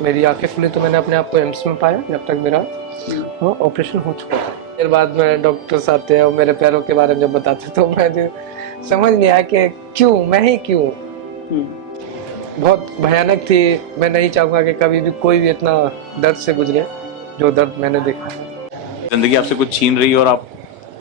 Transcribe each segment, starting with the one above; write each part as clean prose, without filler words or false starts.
मेरी आंखें खुली तो मैंने अपने आप को एम्स में पाया, जब तक मेरा ऑपरेशन हो चुका था। फिर बाद में डॉक्टर्स आते हैं और मेरे पैरों के बारे में जब बताते तो मुझे समझ नहीं आया कि क्यों, मैं ही क्यों। बहुत भयानक थी। मैं नहीं चाहूंगा कि कभी भी कोई भी इतना दर्द से गुजरे जो दर्द मैंने देखा है। जिंदगी आपसे कुछ छीन रही है और आप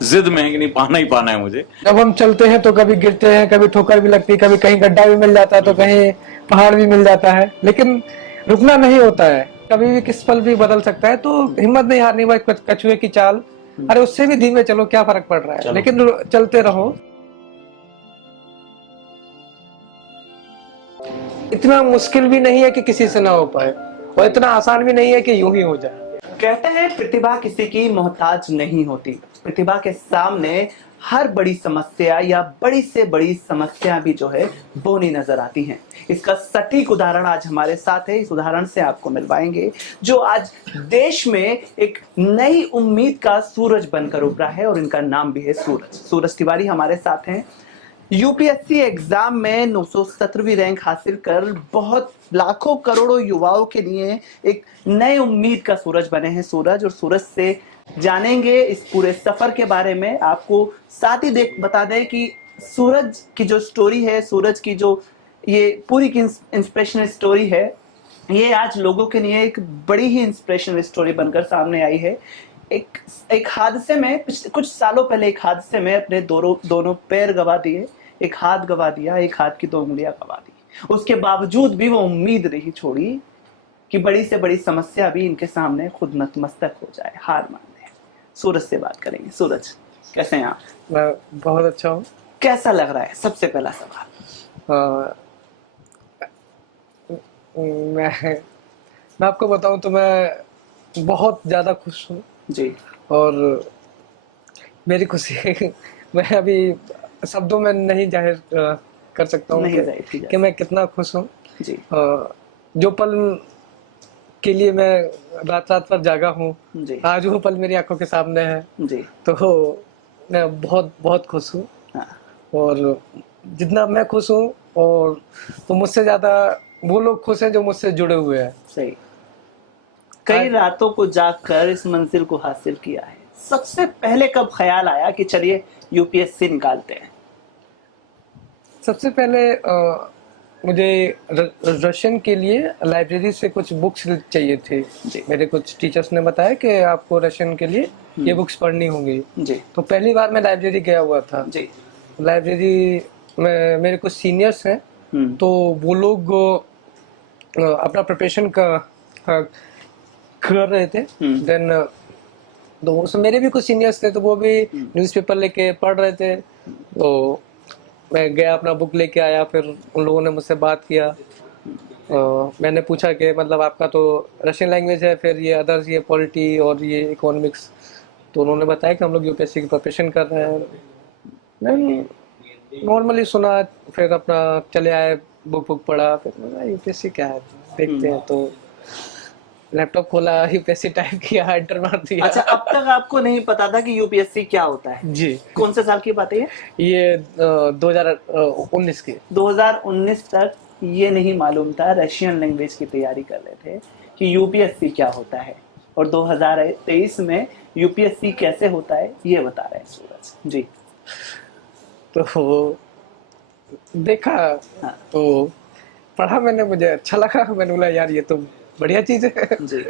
जिद में है कि नहीं, पाना ही पाना है मुझे। जब हम चलते हैं तो कभी गिरते हैं, कभी ठोकर भी लगती है, कभी कहीं गड्ढा भी मिल जाता है तो कहीं पहाड़ भी मिल जाता है, लेकिन रुकना नहीं होता है। कभी भी किस पल भी बदल सकता है, तो हिम्मत नहीं हारनी। भाई कछुए की चाल, अरे उससे भी धीमे चलो, क्या फर्क पड़ रहा है, लेकिन चलते रहो। इतना मुश्किल भी नहीं है कि किसी से ना हो पाए, और इतना आसान भी नहीं है कि यूं ही हो जाए। कहते हैं प्रतिभा किसी की मोहताज नहीं होती। प्रतिभा के सामने हर बड़ी समस्या या बड़ी से बड़ी समस्या भी जो है वो नहीं नजर आती हैं। इसका सटीक उदाहरण आज हमारे साथ है। इस उदाहरण से आपको मिलवाएंगे जो आज देश में एक नई उम्मीद का सूरज बनकर उभरा है, और इनका नाम भी है सूरज। सूरज तिवारी हमारे साथ हैं। यूपीएससी एग्जाम में 917वीं रैंक हासिल कर बहुत लाखों करोड़ों युवाओं के लिए एक नए उम्मीद का सूरज बने हैं सूरज। और सूरज से जानेंगे इस पूरे सफर के बारे में। आपको साथ ही बता दें कि सूरज की जो स्टोरी है, सूरज की जो ये पूरी की इंस्पिरेशनल स्टोरी है, ये आज लोगों के लिए एक बड़ी ही इंस्पिरेशनल स्टोरी बनकर सामने आई है। एक हादसे में, कुछ सालों पहले एक हादसे में अपने दोनों पैर गवा दिए, एक हाथ गवा दिया, एक हाथ की 2 उंगलियां गवा दी। उसके बावजूद भी वो उम्मीद नहीं छोड़ी कि बड़ी से बड़ी समस्या भी इनके सामने खुद नतमस्तक हो जाए, हार मान ले। सूरज से बात करेंगे। सूरज, कैसे हैं आप? मैं बहुत अच्छा हूँ। कैसा लग रहा है? सबसे पहला सवाल। मैं आपको बताऊं तो मैं बहुत ज्यादा खुश हूँ जी। और मेरी खुशी मैं अभी शब्दों में नहीं जाहिर कर सकता हूँ कि मैं कितना खुश हूँ जी। जो पल के लिए मैं रात रात भर जागा हूँ, आज वो पल मेरी आंखों के सामने है जी। तो मैं बहुत बहुत खुश हूँ। हाँ। और जितना मैं खुश हूँ, और तो मुझसे ज्यादा वो लोग खुश हैं जो मुझसे जुड़े हुए हैं। सही। कई रातों को जागकर इस मंजिल को हासिल किया है। सबसे पहले कब ख्याल आया कि चलिए यूपीएससी निकालते हैं? सबसे पहले मुझे रशियन के लिए लाइब्रेरी से कुछ बुक्स चाहिए थे। मेरे कुछ टीचर्स ने बताया कि आपको रशियन के लिए ये बुक्स पढ़नी होंगी। तो पहली बार मैं लाइब्रेरी गया हुआ था। लाइब्रेरी में मेरे कुछ सीनियर्स हैं, तो वो लोग अपना प्रिपरेशन कर रहे थे। देन तो उसमें मेरे भी कुछ सीनियर्स थे, तो वो भी न्यूज़पेपर लेके पढ़ रहे थे। तो मैं गया, अपना बुक लेके आया, फिर उन लोगों ने मुझसे बात किया। मैंने पूछा कि मतलब आपका तो रशियन लैंग्वेज है, फिर ये अदर्स, ये पॉलिटी और ये इकोनॉमिक्स। तो उन्होंने बताया कि हम लोग यूपीएससी की प्रिपरेशन कर रहे हैं। मैं नॉर्मली सुना, फिर अपना चले आए, बुक पढ़ा, फिर यूपीएससी क्या है देखते हैं। तो लैपटॉप खोला, यूपीएससी टाइप किया, एंटर मार दिया। अच्छा, अब तक आपको नहीं पता था कि यूपीएससी क्या होता है? जी। कौन से साल की बात है ये 2019 की। 2019 तक ये नहीं मालूम था, रशियन लैंग्वेज की तैयारी कर रहे थे, कि यूपीएससी क्या होता है। और 2023 में यूपीएससी कैसे होता है ये बता रहे हैं सूरज जी। तो देखा। हाँ। तो पढ़ा मैंने, मुझे अच्छा लगा। मैंने बोला यार ये तो बढ़िया चीज है जी।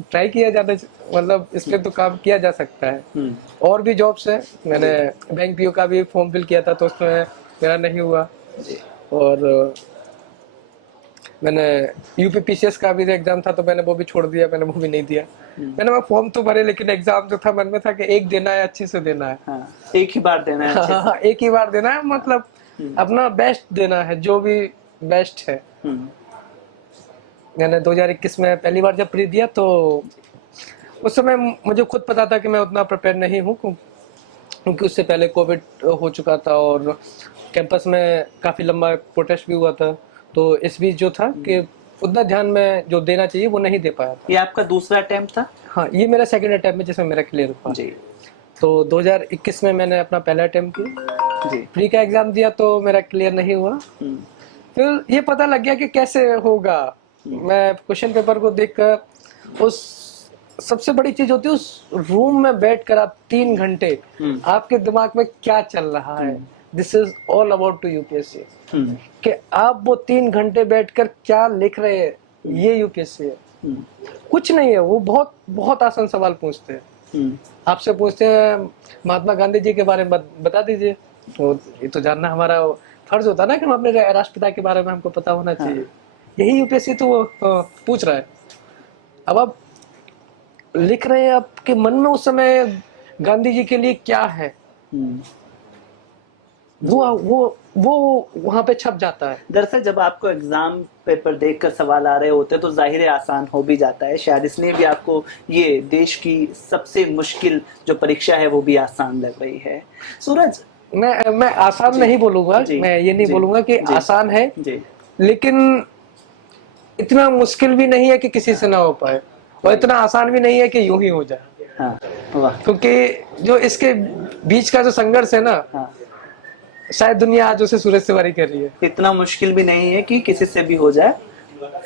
ट्राई किया जाता, मतलब इस पे तो काम किया जा सकता है। और भी जॉब्स है। मैंने बैंक पीओ का भी फॉर्म फिल किया था, तो उसमें मेरा नहीं हुआ। और मैंने यूपी पीसीएस का भी एग्जाम था, तो मैंने वो भी छोड़ दिया, मैंने वो भी नहीं दिया। मैंने वो फॉर्म तो भरे, लेकिन एग्जाम जो था मन में था कि एक देना है, अच्छे से देना है। हाँ, एक ही बार देना है। हाँ, एक ही बार देना है, मतलब अपना बेस्ट देना है, जो भी बेस्ट है। मैंने 2021 में पहली बार जब प्री दिया, तो उस समय मुझे खुद पता था कि मैं उतना प्रिपेयर नहीं हूँ, क्योंकि उससे पहले कोविड हो चुका था और कैंपस में काफ़ी लंबा प्रोटेस्ट भी हुआ था। तो इस बीच जो था कि उतना ध्यान में जो देना चाहिए वो नहीं दे पाया था। ये आपका दूसरा अटेम्प्ट था? हाँ, ये मेरा सेकंड अटेम्प्ट में, जिसमें मेरा क्लियर हुआ जी। तो 2021 में मैंने अपना पहला अटेम्प्ट किया, प्री का एग्जाम दिया, तो मेरा क्लियर नहीं हुआ। फिर ये पता लग गया कि कैसे होगा, मैं क्वेश्चन पेपर को देखकर उस सबसे बड़ी चीज होती है उस रूम में बैठकर आप 3 घंटे आपके दिमाग में क्या चल रहा है। This is all about to UPSC कि आप वो 3 घंटे बैठकर क्या लिख रहे हैं, ये यूपीएससी है। कुछ नहीं है, वो बहुत बहुत आसान सवाल पूछते हैं। आपसे पूछते हैं महात्मा गांधी जी के बारे में बता दीजिए, तो ये तो जानना हमारा फर्ज होता है ना कि हम अपने राष्ट्रपिता के बारे में हमको पता होना चाहिए। यही यूपीएससी तो वो पूछ रहा है। अब आप लिख रहे हैं, आपके मन में उस समय गांधी जी के लिए क्या है, वो वहां पे छप जाता है। दरअसल जब आपको एग्जाम पेपर देखकर सवाल आ रहे होते हैं तो जाहिर है आसान हो भी जाता है, शायद इसलिए भी आपको ये देश की सबसे मुश्किल जो परीक्षा है वो भी आसान लग रही है। सूरज, मैं आसान नहीं बोलूंगा, मैं ये नहीं बोलूंगा कि आसान है, लेकिन इतना मुश्किल भी नहीं है कि किसी से ना हो पाए, और इतना आसान भी नहीं है कि यूं ही हो जाए। हाँ, वाह। क्योंकि जो इसके बीच का जो संघर्ष है ना, हाँ, शायद दुनिया आज उसे सूरज से बारी कर रही है। इतना मुश्किल भी नहीं है कि किसी से भी हो जाए,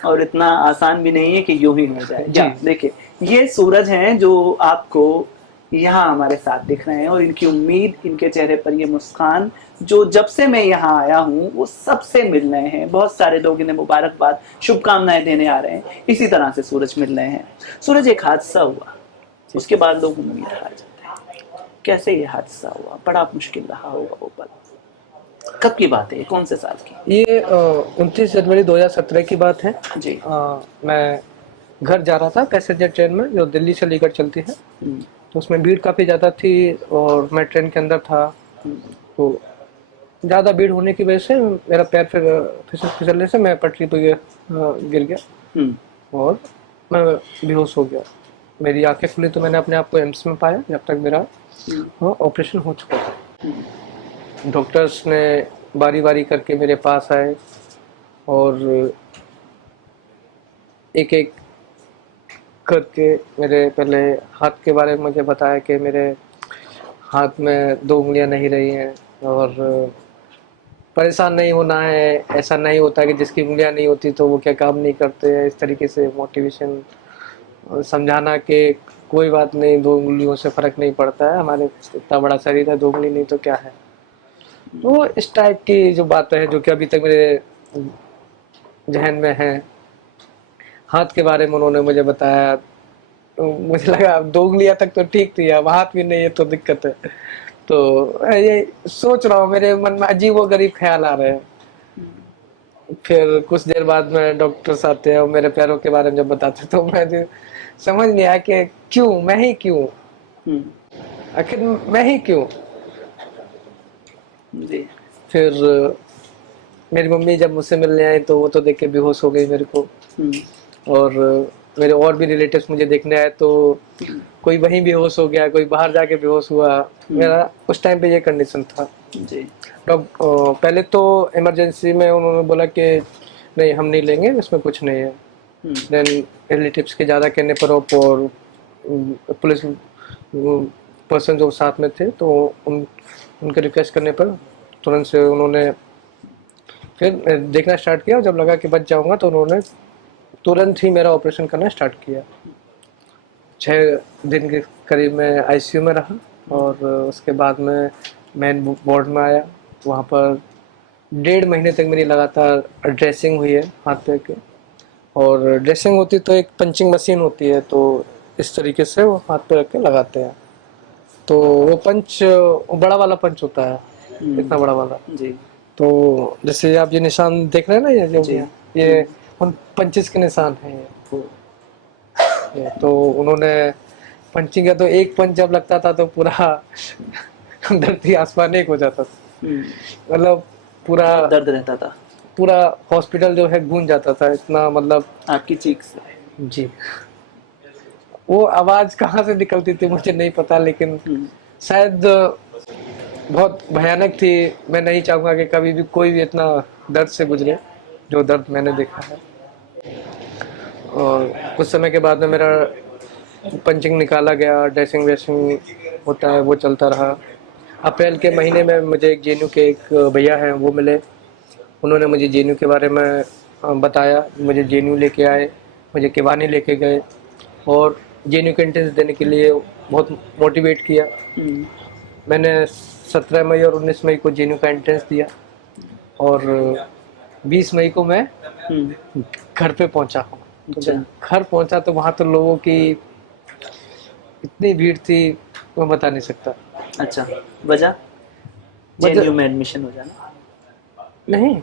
और इतना आसान भी नहीं है कि यूं ही हो जाए। जी देखिए, ये सूरज हैं जो आपको यहाँ हमारे साथ दिख रहे हैं, और इनकी उम्मीद, इनके चेहरे पर ये मुस्कान जो जब से मैं यहाँ आया हूँ वो सबसे मिल रहे हैं। बहुत सारे लोग इन्हें मुबारकबाद, शुभकामनाएं देने आ रहे हैं। इसी तरह से सूरज मिल रहे हैं। सूरज, एक हादसा हुआ, उसके बाद लोग उम्मीद हार जाते हैं। कैसे ये हादसा हुआ? बड़ा मुश्किल रहा होगा वो पल। कब की बात है? कौन से साल की? ये 29 जनवरी 2017 की बात है जी। मैं घर जा रहा था पैसेंजर ट्रेन में, जो दिल्ली से लेकर चलती है। तो उसमें भीड़ काफ़ी ज़्यादा थी और मैं ट्रेन के अंदर था, तो ज़्यादा भीड़ होने की वजह से मेरा पैर फिसलने से मैं पटरी पर गिर गया और मैं बेहोश हो गया। मेरी आंखें खुली तो मैंने अपने आप को एम्स में पाया, जब तक मेरा ऑपरेशन हो चुका था। डॉक्टर्स ने बारी बारी करके मेरे पास आए और एक एक करके मेरे पहले हाथ के बारे में मुझे बताया कि मेरे हाथ में 2 उंगलियां नहीं रही हैं और परेशान नहीं होना है, ऐसा नहीं होता कि जिसकी उंगलियां नहीं होती तो वो क्या काम नहीं करते हैं। इस तरीके से मोटिवेशन समझाना कि कोई बात नहीं, 2 उंगलियों से फ़र्क नहीं पड़ता है, हमारे इतना बड़ा शरीर है, 2 उंगली नहीं तो क्या है। तो इस टाइप की जो बातें हैं जो कि अभी तक मेरे जहन में है। हाथ के बारे में उन्होंने मुझे बताया, तो मुझे लगा 2 उंगलियां तक तो ठीक थी, अब हाथ भी नहीं है तो दिक्कत है। तो ये सोच रहा हूँ, मेरे मन में अजीब व गरीब ख्याल आ रहे हैं। फिर कुछ देर बाद में डॉक्टर्स आते हैं और मेरे पैरों के बारे में जब बताते तो मैं समझ नहीं आया कि क्यों, मैं ही क्यों, आखिर मैं ही क्यों। फिर मेरी मम्मी जब मुझसे मिलने आई तो वो तो देख के बेहोश हो गई मेरे को, और मेरे और भी रिलेटिव्स मुझे देखने आए तो कोई वहीं बेहोश हो गया, कोई बाहर जाके बेहोश हुआ। मेरा उस टाइम पे ये कंडीशन था जी। पहले तो इमरजेंसी में उन्होंने बोला कि नहीं हम नहीं लेंगे, इसमें कुछ नहीं है। देन रिलेटिव्स के ज़्यादा कहने पर और पुलिस पर्सन जो साथ में थे तो उनके रिक्वेस्ट करने पर तुरंत से उन्होंने फिर देखना स्टार्ट किया। जब लगा कि बच जाऊंगा तो उन्होंने तुरंत ही मेरा ऑपरेशन करना स्टार्ट किया। 6 दिन के करीब मैं आईसीयू में रहा और उसके बाद में मेन वार्ड में आया। वहाँ पर 1.5 महीने तक मेरी लगातार ड्रेसिंग हुई है हाथ पैर के, और ड्रेसिंग होती तो एक पंचिंग मशीन होती है, तो इस तरीके से वो हाथ पे रख के लगाते हैं। तो वो पंच बड़ा वाला पंच होता है, इतना बड़ा वाला जी। तो जैसे आप ये निशान देख रहे हैं ना, ये जो ये उन पंचेस के निशान हैं ये। तो उन्होंने पंचिंग किया तो एक पंच जब लगता था तो पूरा धरती आसमान एक हो जाता था, मतलब पूरा दर्द रहता था, पूरा हॉस्पिटल जो है गूंज जाता था, इतना मतलब आपकी चीख से जी। वो आवाज कहाँ से निकलती थी मुझे नहीं पता, लेकिन शायद बहुत भयानक थी। मैं नहीं चाहूंगा कि कभी भी कोई भी इतना दर्द से गुजरे जो दर्द मैंने देखा है। और कुछ समय के बाद में मेरा पंचिंग निकाला गया, ड्रेसिंग वेसिंग होता है वो चलता रहा। अप्रैल के महीने में मुझे एक जेएनयू के एक भैया हैं वो मिले। उन्होंने मुझे जेएनयू के बारे में बताया, मुझे जेएनयू लेके आए, मुझे किवानी लेके गए और जेएनयू के एंट्रेंस देने के लिए बहुत मोटिवेट किया। मैंने 17 मई और 19 मई को जेएनयू का एंट्रेंस दिया और 20 मई को मैं घर पे पहुंचा हूँ। तो जब घर पहुंचा तो वहाँ तो लोगों की इतनी भीड़ थी मैं बता नहीं सकता। अच्छा, वजह जेएनयू में एडमिशन हो जाना? नहीं,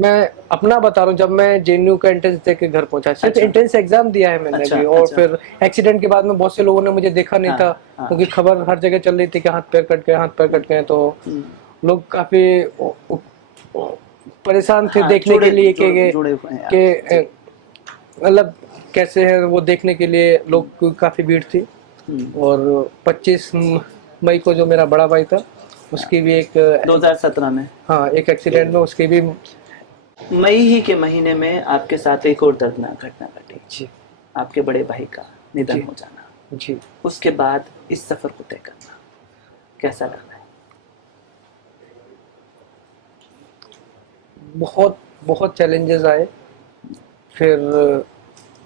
मैं अपना बता रहा हूँ। जब मैं जेएनयू का एंट्रेंस दे के घर पहुंचा, सिर्फ अच्छा। एंट्रेंस एग्जाम दिया है मैंने अच्छा, अभी, और अच्छा। फिर एक्सीडेंट के बाद में बहुत से लोगों ने मुझे देखा नहीं हाँ, था, हाँ। क्योंकि खबर हर जगह चल रही थी कि हाथ पैर कट गए, हाथ पैर कट गए, तो लोग काफी परेशान थे हाँ, देखने के लिए जुड़े हुए हैं कि मतलब कैसे है वो देखने के लिए लोग काफी भीड़ थी। और 25 मई को जो मेरा बड़ा भाई था उसकी भी एक 2017 में, हाँ एक एक्सीडेंट में उसकी भी मई ही के महीने में आपके साथ एक और दर्दनाक घटना घटी, जी आपके बड़े भाई का निधन जी। हो जाना। जी उसके बाद इस सफर को तय करना कैसा लग रहा है? बहुत बहुत चैलेंजेस आए। फिर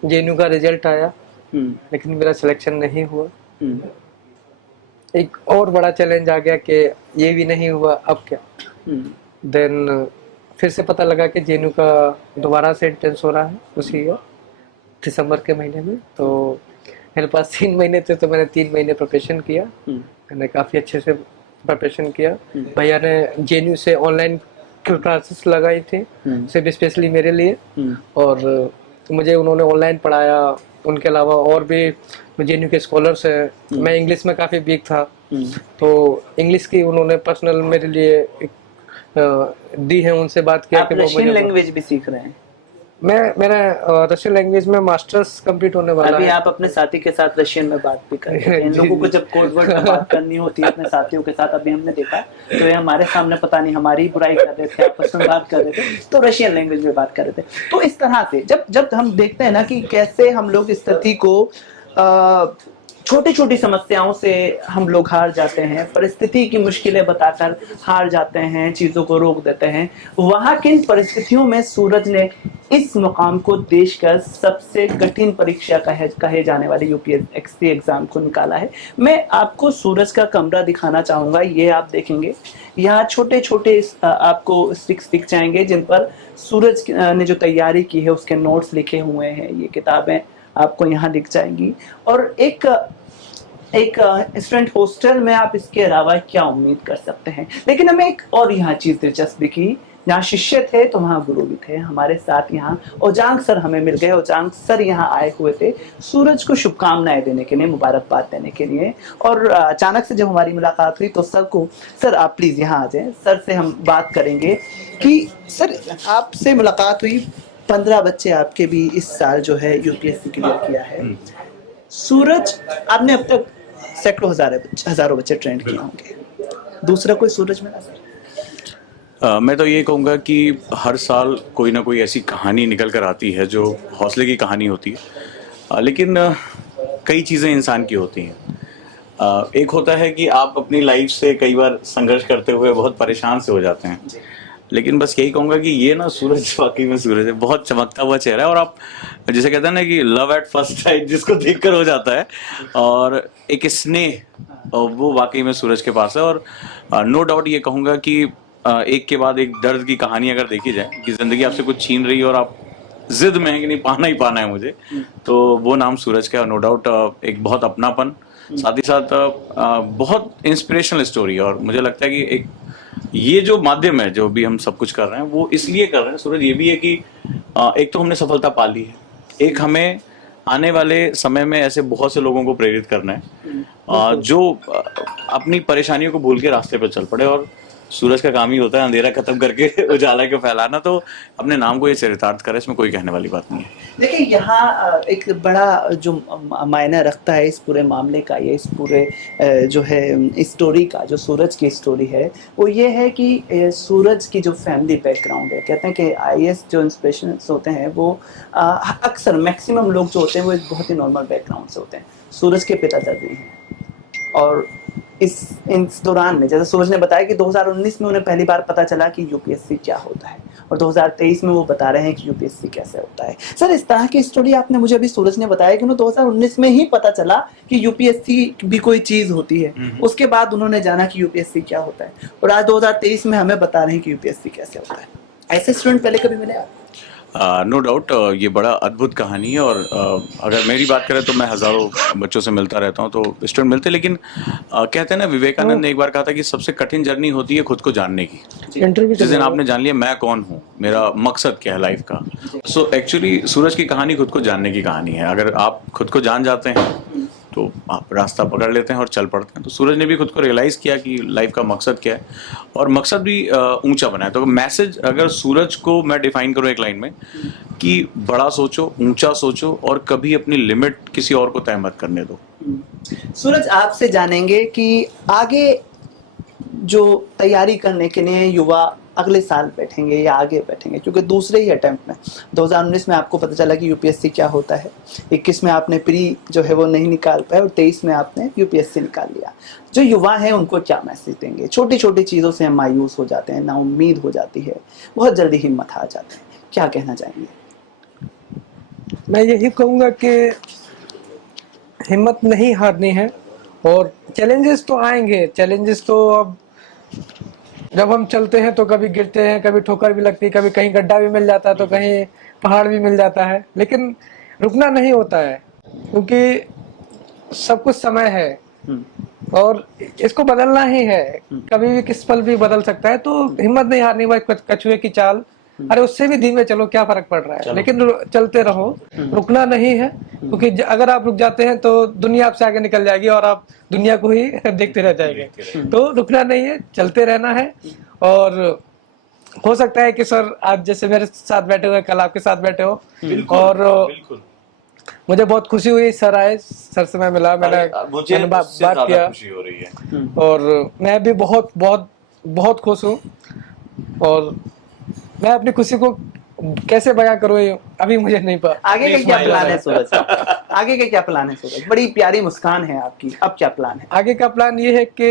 जेएनयू का रिजल्ट आया लेकिन मेरा सिलेक्शन नहीं हुआ। एक और बड़ा चैलेंज आ गया कि ये भी नहीं हुआ, अब क्या। देन फिर से पता लगा कि जेएनयू का दोबारा से एंट्रेंस हो रहा है उसी ईयर दिसंबर के महीने में। तो मेरे पास 3 महीने थे तो मैंने 3 महीने प्रिपरेशन किया। मैंने काफ़ी अच्छे से प्रिपरेशन किया। भैया ने जेएनयू से ऑनलाइन क्लासेस लगाई थी सिर्फ स्पेशली मेरे लिए, और मुझे उन्होंने ऑनलाइन पढ़ाया। उनके अलावा और भी जेएनयू के स्कॉलर्स हैं। मैं इंग्लिश में काफ़ी वीक था तो इंग्लिश की उन्होंने पर्सनल मेरे लिए एक दी है, उनसे बात किया आप कि वो रशियन मुझे लैंग्वेज भी सीख रहे हैं? मेरा रशियन लैंग्वेज में मास्टर्स कंप्लीट होने वाला अभी है। आप अपने साथी के साथ रशियन में बात भी कर रहे हैं। इन लोगों को जब कोड वर्ड में बात करनी होती है अपने साथियों के साथ, अभी हमने देखा तो ये हमारे सामने पता नहीं हमारी बुराई कर रहे थे, आपस में बात कर रहे थे, तो रशियन लैंग्वेज में बात कर रहे थे। तो इस तरह से जब हम देखते हैं ना कि कैसे हम लोग इस स्थिति को छोटी छोटी समस्याओं से हम लोग हार जाते हैं, परिस्थिति की मुश्किलें बताकर हार जाते हैं, चीजों को रोक देते हैं। वहां किन परिस्थितियों में सूरज ने इस मुकाम को देश का सबसे कठिन परीक्षा कहे जाने वाले यूपीएससी एग्जाम को निकाला है। मैं आपको सूरज का कमरा दिखाना चाहूंगा। ये आप देखेंगे यहाँ छोटे छोटे आपको स्टिक्स दिख जाएंगे जिन पर सूरज ने जो तैयारी की है उसके नोट्स लिखे हुए हैं। ये किताबें आपको यहाँ दिख जाएंगी। और एक स्टूडेंट हॉस्टल में आप इसके अलावा क्या उम्मीद कर सकते हैं। लेकिन हमें एक और यहाँ चीज दिलचस्प दिखी, यहाँ शिष्य थे तो वहाँ गुरु भी थे। हमारे साथ यहाँ ओजांग सर हमें मिल गए। ओजांग सर यहाँ आए हुए थे सूरज को शुभकामनाएं देने के लिए, मुबारकबाद देने के लिए। और अचानक से जब हमारी मुलाकात हुई तो सर को, सर आप प्लीज यहाँ आ जाएं, सर से हम बात करेंगे कि सर आपसे मुलाकात हुई। 15 बच्चे आपके भी इस साल जो है यूपीएससी क्लियर किया है। सूरज, आपने अब तक सैकड़ों हजारों बच्चे ट्रेंड किए होंगे, दूसरा कोई सूरज मिला सर? मैं तो ये कहूँगा कि हर साल कोई ना कोई ऐसी कहानी निकल कर आती है जो हौसले की कहानी होती है। लेकिन कई चीज़ें इंसान की होती हैं। एक होता है कि आप अपनी लाइफ से कई बार संघर्ष करते हुए बहुत परेशान से हो जाते हैं, लेकिन बस यही कहूँगा कि ये ना सूरज वाकई में सूरज है, बहुत चमकता हुआ चेहरा है। और आप जैसे कहते हैं ना कि लव एट फर्स्ट साइट जिसको देखकर हो जाता है, और एक स्नेह वो वाकई में सूरज के पास है। और नो डाउट ये कहूँगा कि एक के बाद एक दर्द की कहानी अगर देखी जाए कि जिंदगी आपसे कुछ छीन रही है और आप जिद में है कि नहीं पाना ही पाना है मुझे, तो वो नाम सूरज का। नो डाउट एक बहुत अपनापन, साथ ही साथ बहुत इंस्पिरेशनल स्टोरी। और मुझे लगता है कि एक ये जो माध्यम है जो भी हम सब कुछ कर रहे हैं वो इसलिए कर रहे हैं सूरज, ये भी है कि एक तो हमने सफलता पा ली है, एक हमें आने वाले समय में ऐसे बहुत से लोगों को प्रेरित करना है जो अपनी परेशानियों को भूल के रास्ते पर चल पड़े। और सूरज का काम ही होता है अंधेरा खत्म करके उजाला को फैलाना, तो अपने नाम को ये चरितार्थ करे, इसमें कोई कहने वाली बात नहीं है। देखिए यहाँ एक बड़ा जो मायना रखता है इस पूरे मामले का, ये इस पूरे जो है स्टोरी का, जो सूरज की स्टोरी है, वो ये है कि सूरज की जो फैमिली बैकग्राउंड है। कहते हैं कि आईएएस जो इंस्पिरेशंस होते हैं वो अक्सर मैक्सिमम लोग जो होते हैं वो एक बहुत ही नॉर्मल बैकग्राउंड से होते हैं। सूरज के पिता दर्जी हैं और इस दौरान में, जैसे सूरज ने बताया कि 2019 में उन्हें पहली बार पता चला कि यूपीएससी क्या होता है, और 2023 में वो बता रहे हैं कि यूपीएससी कैसे होता है। सर, इस तरह की स्टोरी आपने मुझे अभी सूरज ने बताया कि उन्हें 2019 में ही पता चला कि यूपीएससी भी कोई चीज होती है, उसके बाद उन्होंने जाना कि यूपीएससी क्या होता है, और आज 2023 में हमें बता रहे हैं कि यूपीएससी कैसे होता है। ऐसे स्टूडेंट पहले कभी मिले आपको? नो डाउट, ये बड़ा अद्भुत कहानी है। और अगर मेरी बात करें तो मैं हज़ारों बच्चों से मिलता रहता हूँ, तो स्टूडेंट मिलते, लेकिन कहते हैं ना, विवेकानंद ने एक बार कहा था कि सबसे कठिन जर्नी होती है खुद को जानने की। इंटरव्यू जिस दिन आपने जान लिया मैं कौन हूँ, मेरा मकसद क्या है लाइफ का। सो एक्चुअली सूरज की कहानी खुद को जानने की कहानी है। अगर आप खुद को जान जाते हैं तो आप रास्ता पकड़ लेते हैं और चल पड़ते हैं। तो सूरज ने भी खुद को रियलाइज़ किया कि लाइफ का मकसद क्या है, और मकसद भी ऊंचा बनाया। तो मैसेज अगर सूरज को मैं डिफाइन करूं एक लाइन में, कि बड़ा सोचो, ऊंचा सोचो, और कभी अपनी लिमिट किसी और को तय मत करने दो। सूरज, आपसे जानेंगे कि आगे जो तैयारी करने के लिए युवा अगले साल बैठेंगे या आगे बैठेंगे, क्योंकि दूसरे ही अटेम्प्ट में 2019 में आपको पता चला कि यूपीएससी क्या होता है, 21 में आपने प्री जो है वो नहीं निकाल पाए, और 23 में आपने यूपीएससी निकाल लिया। जो युवा हैं उनको क्या मैसेज देंगे? छोटी छोटी चीज़ों से हम मायूस हो जाते हैं, नाउम्मीद हो जाती है, बहुत जल्दी हिम्मत हार जाते हैं, क्या कहना चाहेंगे? मैं यही कहूँगा कि हिम्मत नहीं हारनी है, और चैलेंजेस तो आएंगे। चैलेंजेस तो अब जब हम चलते हैं तो कभी गिरते हैं, कभी ठोकर भी लगती है, कभी कहीं गड्ढा भी मिल जाता है, तो कहीं पहाड़ भी मिल जाता है, लेकिन रुकना नहीं होता है, क्योंकि सब कुछ समय है और इसको बदलना ही है। कभी भी किस पल भी बदल सकता है, तो हिम्मत नहीं हारनी। भाई कछुए की चाल, अरे उससे भी धीमे चलो, क्या फर्क पड़ रहा है, लेकिन चलते रहो, रुकना नहीं है। क्योंकि अगर आप रुक जाते हैं तो दुनिया आपसे आगे निकल जाएगी और आप दुनिया को ही देखते रह जाएंगे। तो रुकना नहीं है, चलते रहना है। और हो सकता है कि सर आज जैसे मेरे साथ बैठे हुए, कल आपके साथ बैठे हो, और मुझे बहुत खुशी हुई सर आए, सर से मैं मिला, मैंने बात किया, खुशी हो रही है। और मैं भी बहुत बहुत बहुत खुश हूँ। और मैं अपनी खुशी को कैसे बयां करूँ अभी मुझे नहीं पता। आगे का क्या प्लान है सूरज? आगे का क्या प्लान है सूरज? बड़ी प्यारी मुस्कान है आपकी, अब क्या प्लान है? आगे का प्लान ये है कि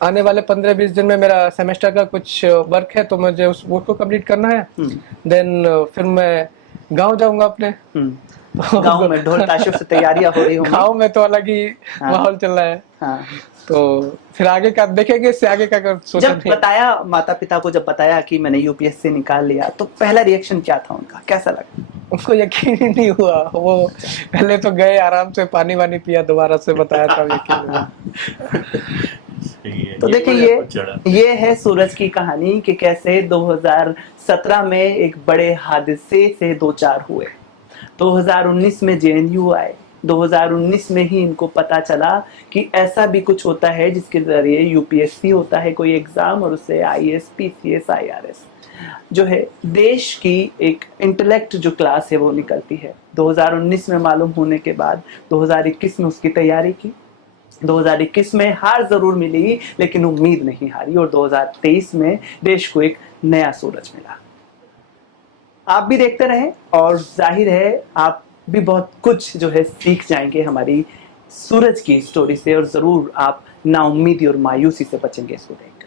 आने वाले 15-20 दिन में मेरा सेमेस्टर का कुछ वर्क है, तो मुझे उसको कंप्लीट करना है। देन फिर मैं गांव जाऊंगा अपने। गांव में ढोल ताशों से तैयारियां हो रही होंगी। गांव में तो अलग ही माहौल चल रहा है। हाँ। तो फिर आगे का देखेंगे, इससे आगे का सोचा जब बताया माता पिता को, जब बताया कि मैंने यूपीएससी निकाल लिया, तो पहला रिएक्शन क्या था उनका, कैसा लगा? उनको यकीन ही नहीं हुआ। वो पहले तो गए, आराम से पानी वानी पिया, दोबारा से बताया था, यकीन हुआ। तो देखिए, ये है सूरज की कहानी कि कैसे 2017 में एक बड़े हादसे से दो चार हुए। 2019 में जेएनयू आए, 2019 में ही इनको पता चला कि ऐसा भी कुछ होता है जिसके जरिए यूपीएससी होता है कोई एग्जाम, और उससे आईएएस, पीसीएस, आईआरएस जो है देश की एक इंटेलेक्ट जो क्लास है वो निकलती है। 2019 में मालूम होने के बाद 2021 में उसकी तैयारी की। 2021 में हार जरूर मिली, लेकिन उम्मीद नहीं हारी, और 2023 में देश को एक नया सूरज मिला। आप भी देखते रहें, और जाहिर है आप भी बहुत कुछ जो है सीख जाएंगे हमारी सूरज की स्टोरी से, और जरूर आप नाउम्मीदी और मायूसी से बचेंगे इसको देख।